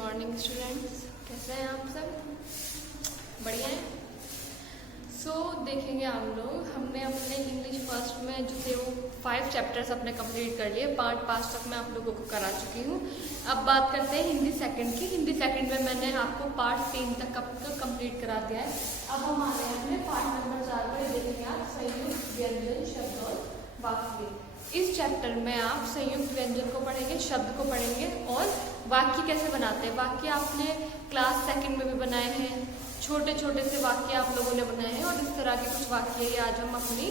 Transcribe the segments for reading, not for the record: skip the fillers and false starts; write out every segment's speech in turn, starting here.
Morning students, कैसे हैं आप सब? बढ़िया हैं। देखेंगे हम लोग, हमने अपने इंग्लिश फर्स्ट में जो थे वो 5 चैप्टर्स अपने कंप्लीट कर लिए। पार्ट 5 तक मैं आप लोगों को करा चुकी हूँ। अब बात करते हैं हिंदी सेकंड की। हिंदी सेकंड में मैंने आपको पार्ट 3 तक कंप्लीट करा दिया है। अब हम आ रहे हैं अपने पार्ट नंबर 4 पर। देखेंगे आप संयुक्त व्यंजन, शब्द और वाक्य। इस चैप्टर में आप संयुक्त व्यंजन को पढ़ेंगे, शब्द को पढ़ेंगे और वाक्य कैसे बनाते हैं। वाक्य आपने क्लास सेकंड में भी बनाए हैं, छोटे छोटे से वाक्य आप लोगों ने बनाए हैं और इस तरह के कुछ वाक्य ये आज हम अपनी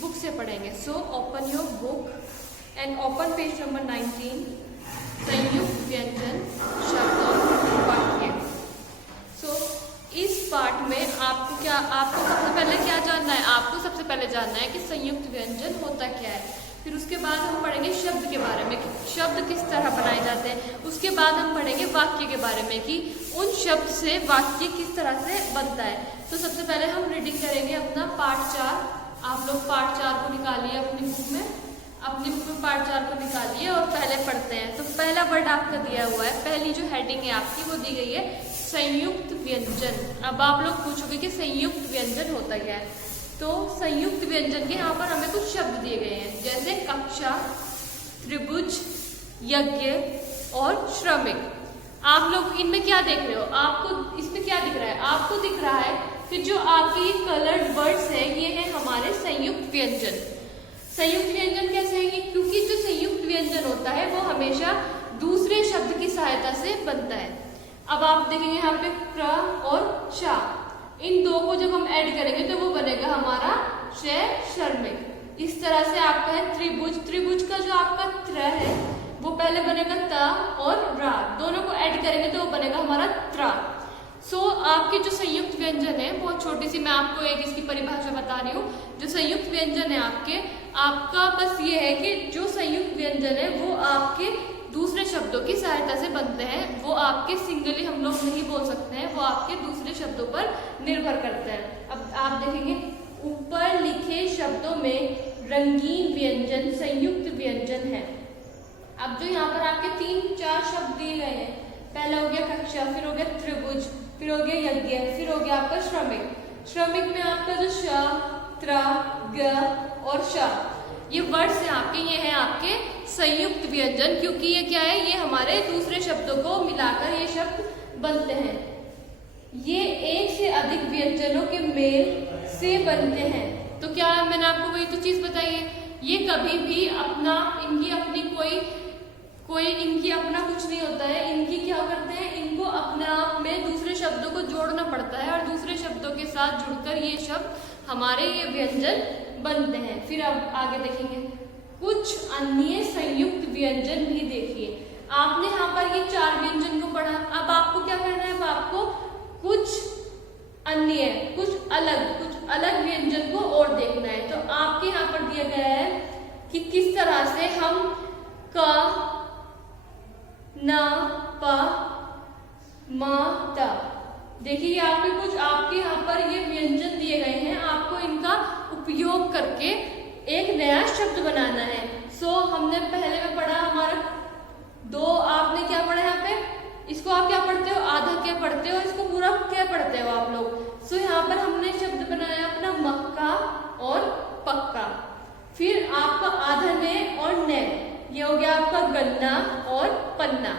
बुक से पढ़ेंगे। So open your book and open page number 19, संयुक्त व्यंजन, शब्द और वाक्य। इस पार्ट में आपको सबसे पहले क्या जानना है? आपको सबसे पहले जानना है कि संयुक्त व्यंजन होता क्या है। फिर उसके बाद हम पढ़ेंगे शब्द के बारे में कि शब्द किस तरह बनाए जाते हैं। उसके बाद हम पढ़ेंगे वाक्य के बारे में कि उन शब्द से वाक्य किस तरह से बनता है। तो सबसे पहले हम रीडिंग करेंगे अपना पार्ट 4। आप लोग पार्ट 4 को निकालिए अपनी बुक में, पार्ट 4 को निकालिए और पहले पढ़ते हैं। तो पहला वर्ड आपका दिया हुआ है, पहली जो हेडिंग है आपकी वो दी गई है संयुक्त व्यंजन। अब आप लोग पूछोगे कि संयुक्त व्यंजन होता क्या है। तो संयुक्त व्यंजन के यहाँ पर हमें कुछ शब्द दिए गए हैं, जैसे कक्षा, त्रिभुज, यज्ञ और श्रमिक। आप लोग इनमें क्या देख रहे हो? आपको इसमें क्या दिख रहा है? आपको दिख रहा है कि जो आपके ये कलर्ड वर्ड्स है ये है हमारे संयुक्त व्यंजन। संयुक्त व्यंजन कैसे है? क्योंकि जो संयुक्त व्यंजन होता है वो हमेशा दूसरे शब्द की सहायता से बनता है। अब आप देखेंगे यहाँ पे क्र और शा, इन दो को जब हम ऐड करेंगे तो वो बनेगा हमारा श्रमिक। इस तरह से आपका है त्रिभुज। त्रिभुज का जो आपका त्र है वो पहले बनेगा त और रा, दोनों को ऐड करेंगे तो वो बनेगा हमारा त्रा। आपके जो संयुक्त व्यंजन है बहुत छोटी सी, मैं आपको एक इसकी परिभाषा बता रही हूँ। जो संयुक्त व्यंजन है आपका बस ये है कि जो संयुक्त व्यंजन है वो आपके दूसरे शब्दों की सहायता से बनते हैं। वो आपके सिंगली हम लोग नहीं बोल सकते हैं, वो आपके दूसरे शब्दों पर निर्भर करते हैं। अब आप देखेंगे ऊपर लिखे शब्दों में रंगीन व्यंजन संयुक्त व्यंजन है। अब जो यहाँ पर आपके 3-4 शब्द दिए गए हैं, पहला हो गया कक्षा, फिर हो गया त्रिभुज, फिर हो गया यज्ञ, फिर हो गया आपका श्रमिक। श्रमिक में आपका जो श, त्र, ग और श ये वर्ड्स हैं आपके, ये हैं आपके संयुक्त व्यंजन। क्योंकि ये क्या है? ये हमारे दूसरे शब्दों को मिलाकर ये शब्द बनते हैं। ये एक से अधिक व्यंजनों के मेल से बनते हैं। तो क्या मैंने आपको वही तो चीज बताई है, ये कभी भी इनकी अपनी कोई इनकी अपना कुछ नहीं होता है। इनकी क्या करते हैं? इनको अपने आप में दूसरे शब्दों को जोड़ना पड़ता है और दूसरे शब्दों के साथ जुड़कर ये शब्द हमारे ये व्यंजन बनते हैं। फिर अब आगे देखेंगे कुछ अन्य संयुक्त व्यंजन भी देखिए। आपने यहाँ पर ये 4 व्यंजन को पढ़ा। अब आपको क्या करना है? अब आपको कुछ अन्य, कुछ अलग व्यंजन को और देखना है। तो आपके यहाँ पर दिया गया है कि किस तरह से हम क, न, प, म, त, देखिए आपके यहाँ पर ये व्यंजन दिए गए हैं। आपको इनका उपयोग करके एक नया शब्द बनाना है। हमने पहले में पढ़ा हमारा 2, आपने क्या पढ़ा यहाँ पे? इसको आप क्या पढ़ते हो? आधा क्या पढ़ते हो? इसको पूरा क्या पढ़ते हो आप लोग? यहाँ पर हमने शब्द बनाया अपना मक्का और पक्का। फिर आपका आधा ने और ने, ये हो गया आपका गन्ना और पन्ना।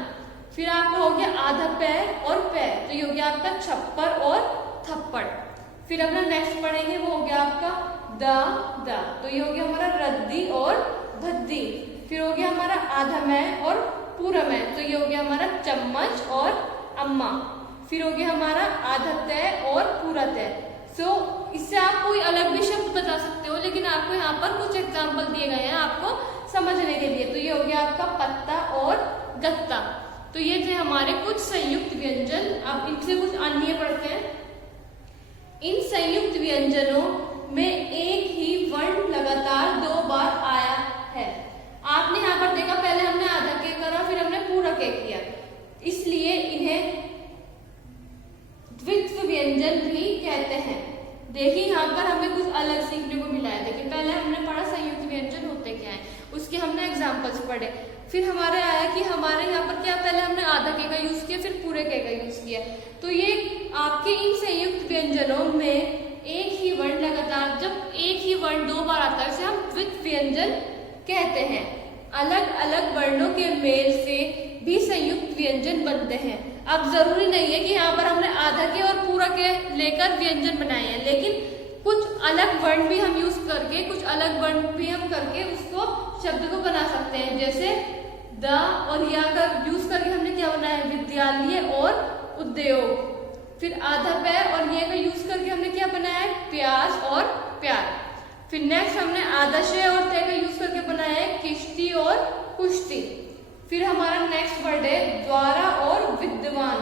फिर आपका हो गया आधा पैर और पैर, तो ये हो गया आपका छप्पर और थप्पड़। फिर अपना नेक्स्ट पढ़ेंगे वो हो गया आपका दा, तो ये हो गया हमारा रद्दी और भद्दी। फिर हो गया हमारा आधा मैं और पूरा मैं, तो ये हो गया हमारा चम्मच और अम्मा। फिर हो गया हमारा आधा तय और पूरा तय। इससे आप कोई अलग भी शब्द बता सकते हो, लेकिन आपको यहाँ पर कुछ एग्जाम्पल दिए गए हैं आपको समझने के लिए। तो ये हो गया आपका पत्ता और गत्ता। तो ये थे हमारे कुछ संयुक्त व्यंजन। अब इनसे कुछ अन्य पढ़ते हैं। इन संयुक्त व्यंजनों में एक ही वर्ण लगातार 2 बार आया है। आपने यहाँ पर देखा, पहले हमने आधा के करा, फिर हमने पूरा के किया, इसलिए इन्हें द्वित्व व्यंजन भी कहते हैं। देखिए यहाँ पर हमें कुछ अलग सीखने को मिला है। देखिए पहले हमने पढ़ा संयुक्त व्यंजन होते क्या है, उसके हमने एग्जाम्पल्स पढ़े। फिर हमारे आया कि हमारे यहाँ पर क्या, पहले हमने आधा के का यूज किया, फिर पूरे के का यूज किया। तो ये आपके इन संयुक्त व्यंजनों में एक ही वर्ण लगातार, जब एक ही वर्ण 2 बार आता है उसे हम द्वित्व व्यंजन कहते हैं। अलग अलग वर्णों के मेल से भी संयुक्त व्यंजन बनते हैं। अब जरूरी नहीं है कि यहाँ पर हमने आधा के और पूरा के लेकर व्यंजन बनाए हैं, लेकिन कुछ अलग वर्ण भी हम यूज करके, कुछ अलग वर्ण भी हम करके उसको शब्द को बना सकते हैं। जैसे द और या का यूज करके हमने क्या बनाया है, विद्यालय और उद्योग। फिर आधा पैर और ये का यूज करके हमने क्या बनाया है, प्यास और प्यार। फिर नेक्स्ट हमने आधा शय और तय का यूज करके बनाया है किश्ती और कुश्ती। फिर हमारा नेक्स्ट वर्ड है द्वारा और विद्वान।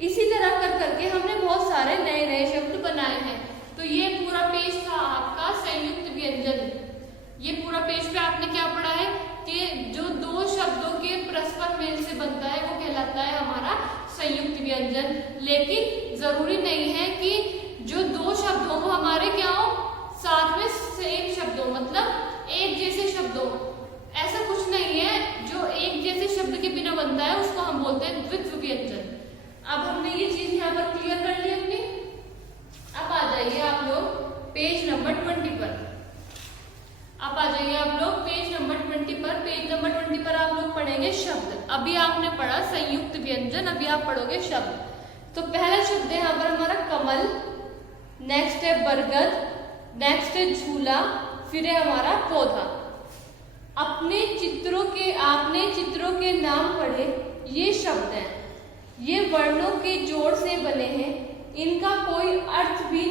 इसी तरह कर करके हमने बहुत सारे नए नए शब्द बनाए हैं। तो ये पूरा पेज था आपका संयुक्त व्यंजन। ये पूरा पेज पे आपने क्या पढ़ा है कि जो 2 शब्दों के परस्पर मेल से बनता है वो कहलाता है हमारा संयुक्त व्यंजन। लेकिन जरूरी नहीं है कि जो 2 शब्द हो वो हमारे क्या हो, साथ में सेम शब्द हो, मतलब एक जैसे शब्द हो। ऐसा कुछ नहीं है, जो एक जैसे शब्द के बिना बनता है उसको हम बोलते हैं द्वित्व व्यंजन। अब हमने ये चीज यहाँ पर क्लियर कर ली अपनी। अब आ जाइए आप लोग पेज नंबर 20 पर। अब आ जाइए आप लोग पेज नंबर 20 पर। पेज नंबर 20 पर आप लोग पढ़ेंगे शब्द। अभी आपने पढ़ा संयुक्त व्यंजन, अभी आप पढ़ोगे शब्द। तो पहला शब्द है यहाँ पर हमारा कमल, नेक्स्ट है बरगद, नेक्स्ट है झूला, फिर है हमारा पौधा। आपने चित्रों के नाम पढ़े, ये शब्द हैं, ये वर्णों के जोड़ से बने हैं। इनका कोई अर्थ भी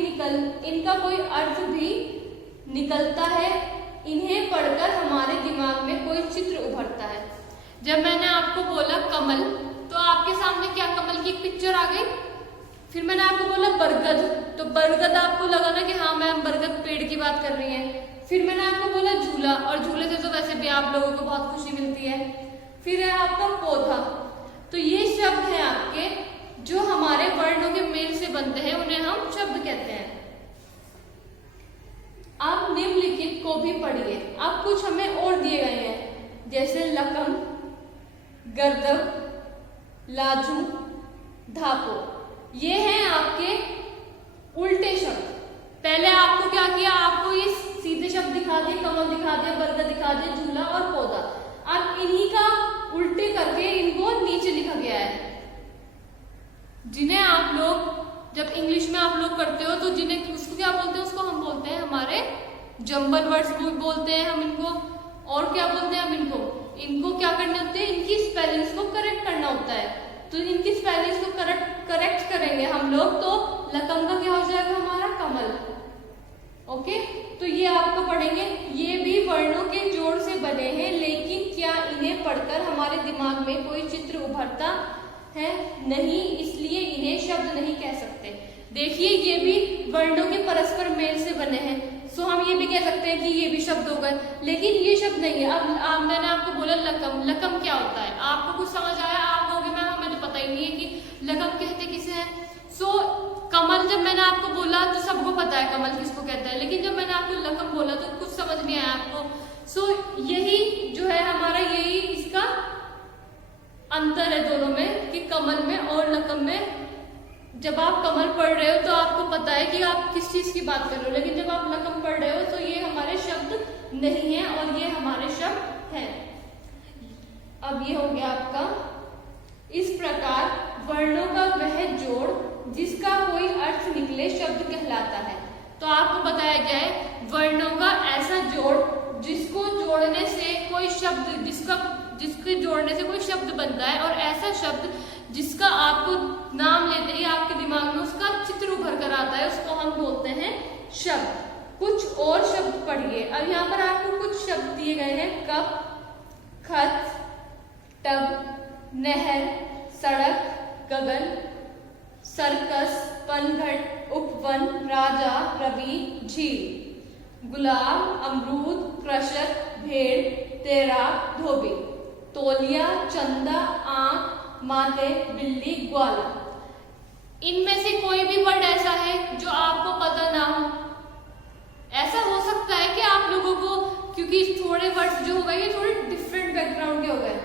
निकलता है। इन्हें पढ़कर हमारे दिमाग में कोई चित्र उभरता है। जब मैंने आपको बोला कमल, तो आपके सामने क्या कमल की एक पिक्चर आ गई। फिर मैंने आपको बोला बरगद, तो बरगद आपको लगा ना कि हाँ मैम बरगद पेड़ की बात कर रही है। फिर मैंने आपको बोला झूला, और झूले से तो वैसे भी आप लोगों को बहुत खुशी मिलती है। फिर है आपका पौधा। तो ये शब्द है आपके जो हमारे वर्णों के मेल से बनते हैं, उन्हें हम शब्द कहते हैं। आप निम्नलिखित को भी पढ़िए। अब कुछ हमें और दिए गए हैं, जैसे लकम, गर्दभ, लाजू, धापो। ये हैं आपके उल्टे शब्द। पहले आपको क्या किया, आपको ये सीधे शब्द दिखा दिए, कमल दिखा दिया, बरगद दिखा दिया, झूला और पौधा। अब इन्हीं का उल्टे करके इनको नीचे लिखा गया है, जिन्हें आप लोग जब इंग्लिश में आप लोग करते हो तो जिन्हें उसको क्या बोलते हैं, उसको हम बोलते हैं हमारे जंबल वर्ड्स बोलते हैं हम इनको। और क्या बोलते हैं हम इनको क्या करने होते हैं, इनकी स्पेलिंग्स को करेक्ट करना होता है। तो इनकी स्पेलिंग्स को करेक्ट करेंगे हम लोग, तो लकम का क्या हो जाएगा हमारा कमल। ओके, तो ये आपको पढ़ेंगे। ये भी वर्णों के जोड़ से बने हैं, लेकिन क्या इन्हें पढ़कर हमारे दिमाग में कोई चित्र उभरता है? नहीं, इसलिए इन्हें शब्द नहीं कह सकते। देखिए ये भी वर्णों के परस्पर मेल से बने हैं, सो हम ये भी कह सकते हैं कि ये भी शब्द हो गए, लेकिन ये शब्द नहीं है। अब मैंने आपको बोला लकम, लकम क्या होता है? आपको कुछ समझ आया? आप कहोगे मैम हमें तो पता ही नहीं है कि लकम कहते किसे हैं। सो कमल जब मैंने आपको बोला तो सबको पता है कमल किसको कहता है, लेकिन जब मैंने आपको लकम बोला तो कुछ समझ नहीं आया आपको। सो यही जो है हमारा, यही इसका अंतर है दोनों में, कि कमल में और लकम में। जब आप कमल पढ़ रहे हो तो आपको पता है कि आप किस चीज की बात कर रहे हो, लेकिन जब आप लकम पढ़ रहे हो तो ये हमारे शब्द नहीं है और ये हमारे शब्द हैं। अब ये हो गया आपका। इस प्रकार वर्णों का वह जोड़ जिसका कोई अर्थ निकले शब्द कहलाता है। तो आपको बताया गया है वर्णों का ऐसा जोड़ जिसको जोड़ने से कोई शब्द, जिसके जोड़ने से कोई शब्द बनता है, और ऐसा शब्द जिसका आपको नाम लेते ही आपके दिमाग में उसका चित्र उभर कर आता है, उसको हम बोलते हैं शब्द। कुछ और शब्द पढ़िए। अब यहाँ पर आपको कुछ शब्द दिए गए हैं, कप, खत, टब, नहर, सड़क, गगन, सर्कस, पनघट, उपवन, राजा, रवि, झील, गुलाब, अमरूद, कृषक, भेड़, तैराक, धोबी, तौलिया, चंदा, आंख, माते, बिल्ली, ग्वाला। इनमें से कोई भी वर्ड ऐसा है जो आपको पता ना हो? ऐसा हो सकता है कि आप लोगों को, क्योंकि थोड़े वर्ड्स जो हो गए ये थोड़े डिफरेंट बैकग्राउंड के हो गए,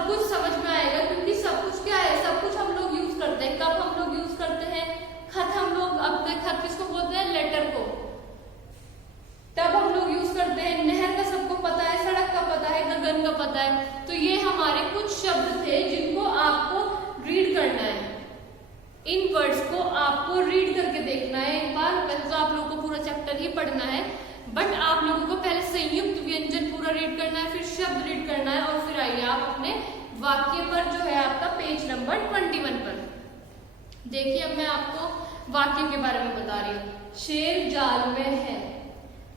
सब कुछ समझ में आएगा, क्योंकि सब कुछ क्या है, सब कुछ हम लोग यूज करते हैं। कब हम लोग यूज करते हैं? खत हम लोग अपने खत किसको बोलते हैं? लेटर को। तब हम लोग यूज करते हैं। नहर का सबको पता है, सड़क का पता है, गगन का पता है। तो ये हमारे कुछ शब्द थे जिनको आपको रीड करना है। इन वर्ड्स को आपको रीड करके देखना है एक बार। वैसे तो आप लोगों को पूरा चैप्टर ही पढ़ना है, बट आप लोगों को पहले संयुक्त व्यंजन पूरा रीड करना है, फिर शब्द रीड करना है, और फिर आइए आप अपने वाक्य पर जो है आपका पेज नंबर 21 पर। देखिए अब मैं आपको वाक्य के बारे में बता रही हूँ। शेर जाल में है,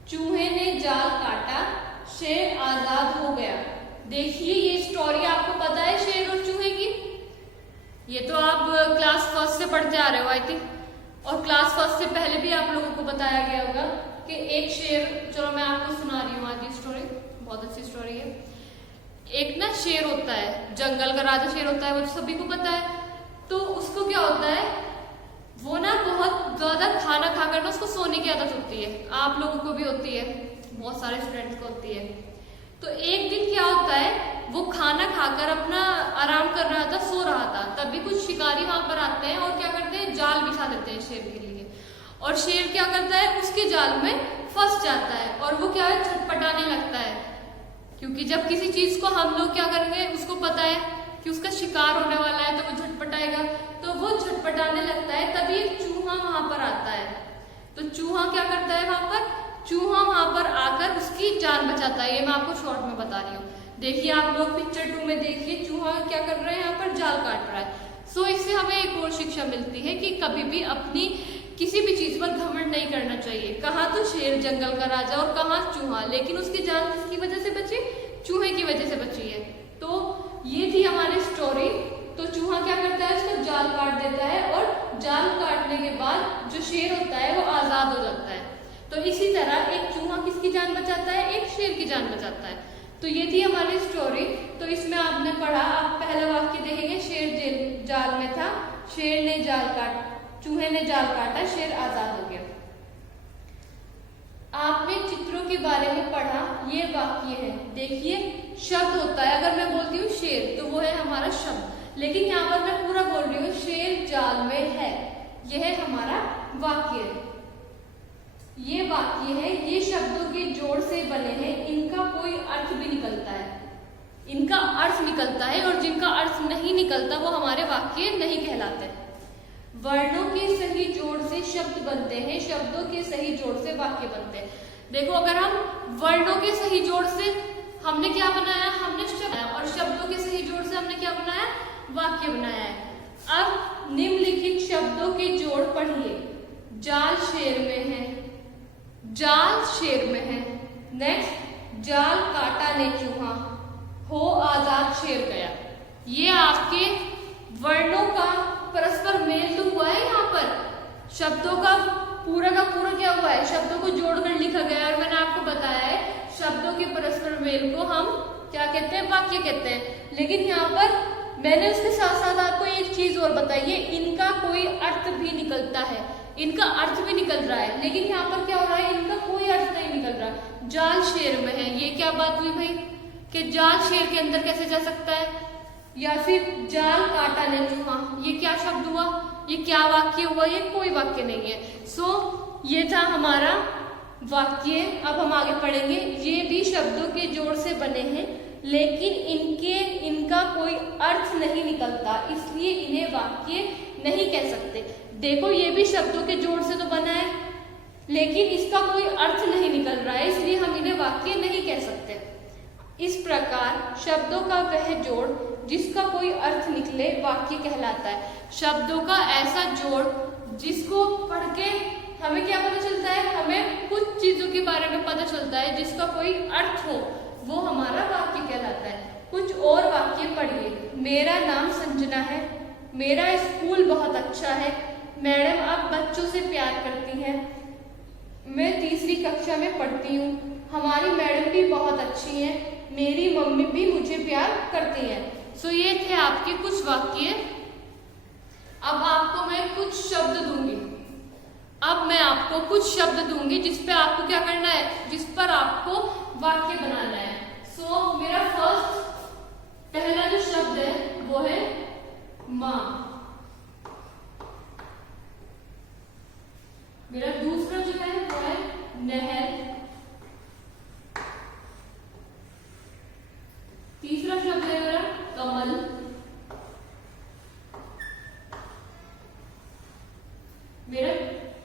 चूहे ने जाल काटा, शेर आजाद हो गया। देखिए ये स्टोरी आपको पता है शेर और चूहे की? ये तो आप क्लास फर्स्ट से पढ़ते आ रहे हो आई थिंक, और क्लास फर्स्ट से पहले भी आप लोगों को बताया गया होगा कि एक शेर, चलो मैं आपको सुना रही हूँ आज ये स्टोरी, बहुत अच्छी स्टोरी है। एक ना शेर होता है, जंगल का राजा शेर होता है, वो सभी को पता है। तो उसको क्या होता है, वो ना बहुत ज्यादा खाना खाकर ना उसको सोने की आदत होती है। आप लोगों को भी होती है, बहुत सारे स्टूडेंट्स को होती है। तो एक दिन क्या होता है, वो खाना खाकर अपना आराम कर रहा था, सो रहा था। तभी कुछ शिकारी वहां पर आते हैं और क्या करते हैं, जाल बिछा देते हैं शेर के लिए। और शेर क्या करता है, उसके जाल में फंस जाता है और वो क्या है, छटपटाने लगता है। क्योंकि जब किसी चीज को हम लोग क्या करेंगे, उसको पता है कि उसका शिकार होने वाला है, तो वो झटपटाएगा, तो वो झटपटाने लगता है। तभी एक चूहा वहां पर आता है। तो चूहा क्या करता है वहां पर, चूहा वहां पर आकर उसकी जान बचाता है। ये मैं आपको शॉर्ट में बता रही हूँ। देखिए आप लोग पिक्चर 2 में देखिए, चूहा क्या कर रहा है, यहाँ पर जाल काट रहा है। सो इससे हमें एक और शिक्षा मिलती है कि कभी भी अपनी किसी भी चीज पर घमंड नहीं करना चाहिए। कहाँ तो शेर जंगल का राजा और कहाँ चूहा, लेकिन उसकी जान किसकी वजह से बची, चूहे की वजह से बची है। तो ये थी हमारी स्टोरी। तो चूहा क्या करता है, उसका जाल काट देता है और जाल काटने के बाद जो शेर होता है वो आजाद हो जाता है। तो इसी तरह एक चूहा किसकी जान बचाता है, एक शेर की जान बचाता है। तो ये थी हमारी स्टोरी। तो इसमें आपने पढ़ा, आप पहला वाक्य देखेंगे, शेर जाल में था, शेर ने जाल काट, चूहे ने जाल काटा, शेर आजाद हो गया। आपने चित्रों के बारे में पढ़ा, ये वाक्य है। देखिए शब्द होता है, अगर मैं बोलती हूँ शेर तो वो है हमारा शब्द, लेकिन यहाँ पर मैं पूरा बोल रही हूँ शेर जाल में है, यह है हमारा वाक्य। ये वाक्य है, ये शब्दों के जोड़ से बने हैं, इनका कोई अर्थ भी निकलता है, इनका अर्थ निकलता है, और जिनका अर्थ नहीं निकलता वो हमारे वाक्य नहीं कहलाते। वर्णों के सही जोड़ से शब्द बनते हैं, शब्दों के सही जोड़ से वाक्य बनते हैं। देखो अगर हम वर्णों के सही जोड़ से हमने क्या बनाया, हमने शब्द बनाया, और शब्दों के सही जोड़ से हमने क्या बनाया, वाक्य बनाया है। अब निम्नलिखित शब्दों के जोड़ पढ़िए। जाल शेर में है, जाल शेर में है। नेक्स्ट, जाल काटा ने चूहा, हो आजाद शेर गया। ये आपके वर्णों का परस्पर मेल तो हुआ है। यहाँ पर शब्दों का पूरा क्या हुआ है, शब्दों को जोड़कर लिखा गया है। और मैंने आपको बताया है शब्दों के परस्पर मेल को हम क्या कहते हैं, वाक्य कहते हैं। लेकिन यहाँ पर मैंने उसके साथ साथ आपको एक चीज और बताई है, इनका कोई अर्थ भी निकलता है, इनका अर्थ भी निकल रहा है। लेकिन यहाँ पर क्या हो रहा है, इनका कोई अर्थ नहीं निकल रहा। जाल शेर में है, ये क्या बात हुई भाई, कि जाल शेर के अंदर कैसे जा सकता है। या फिर जाल काटा ने चूहा, ये क्या शब्द हुआ, ये क्या वाक्य हुआ, ये कोई वाक्य नहीं है। सो ये था हमारा वाक्य। अब हम आगे पढ़ेंगे। ये भी शब्दों के जोड़ से बने हैं, लेकिन इनका कोई अर्थ नहीं निकलता, इसलिए इन्हें वाक्य नहीं कह सकते। देखो ये भी शब्दों के जोड़ से तो बना है, लेकिन इसका कोई अर्थ नहीं निकल रहा है, इसलिए हम इन्हें वाक्य नहीं कह सकते। इस प्रकार शब्दों का वह जोड़ जिसका कोई अर्थ निकले वाक्य कहलाता है। शब्दों का ऐसा जोड़ जिसको पढ़ के हमें क्या पता चलता है, हमें कुछ चीजों के बारे में पता चलता है, जिसका कोई अर्थ हो, वो हमारा वाक्य कहलाता है। कुछ और वाक्य पढ़िए। मेरा नाम संजना है, मेरा स्कूल बहुत अच्छा है, मैडम आप बच्चों से प्यार करती हैं, मैं 3री कक्षा में पढ़ती हूँ, हमारी मैडम भी बहुत अच्छी हैं, मेरी मम्मी भी मुझे प्यार करती हैं। सो ये थे आपके कुछ वाक्य। अब आपको मैं कुछ शब्द दूंगी, जिस पे आपको क्या करना है, जिस पर आपको वाक्य बनाना है। सो मेरा पहला जो शब्द है वो है माँ। मेरा दूसरा जो है वो है नहर। तीसरा शब्द है मेरा कमल। मेरा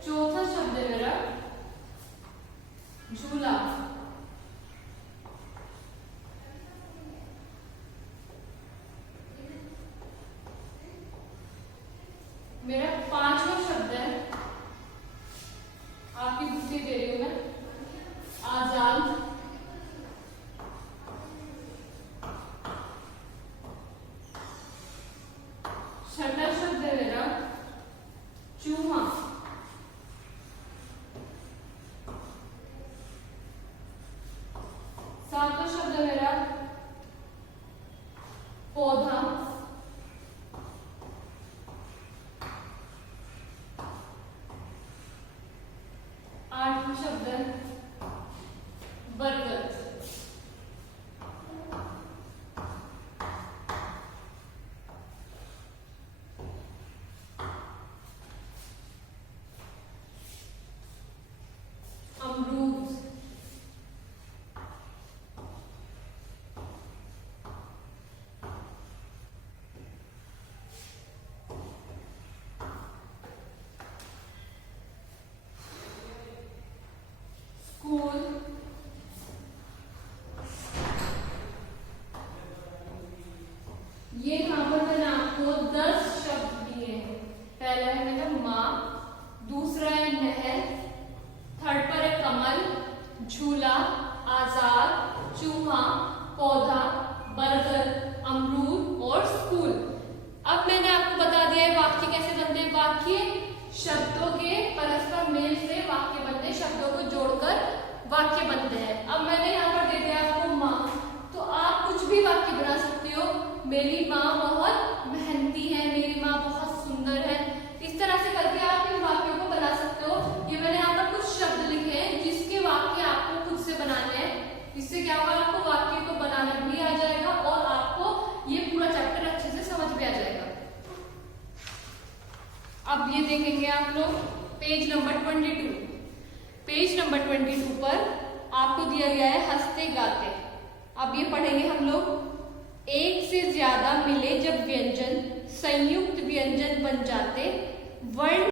चौथा शब्द है मेरा झूला। मेरा पांचवा शब्द है, आपकी बुद्धि दे रही हूं मैं, आजाद। छठा शब्द है मेरा चूहा। सातवां शब्द है मेरा पौधा। आठवां शब्द है बरगद। अमरूद। स्कूल। ये यहां पर मैंने आपको 10 शब्द दिए हैं। पहला है मेरा माँ, दूसरा है नहर, थर्ड पर है कमल, झूला, आजाद, चूहा, पौधा, बरगद, अमरूद और स्कूल। अब मैंने आपको बता दिया है वाक्य कैसे बनते हैं। वाक्य शब्दों के परस्पर मेल से वाक्य बनते हैं, शब्दों को जोड़कर वाक्य बनते हैं। अब मैंने यहाँ पर दे दिया आपको माँ, तो आप कुछ भी वाक्य बना सकते हो। मेरी माँ बहुत मेहनती है, मेरी माँ बहुत सुंदर है। इस तरह से करके आप इन वाक्यों को बना सकते हो। ये मैंने यहाँ पर कुछ शब्द लिखे हैं जिसके वाक्य आपको खुद से बनाने हैं। इससे क्या होगा, आपको वाक्य को बनाना भी आ जाएगा और आपको ये पूरा चैप्टर अच्छे से समझ भी आ जाएगा। अब ये देखेंगे आप लोग पेज नंबर 22। पेज नंबर 22 पर आपको दिया गया है हंसते गाते। अब ये पढ़ेंगे हम लोग। एक से ज्यादा मिले जब व्यंजन संयुक्त व्यंजन बन जाते, वर्ण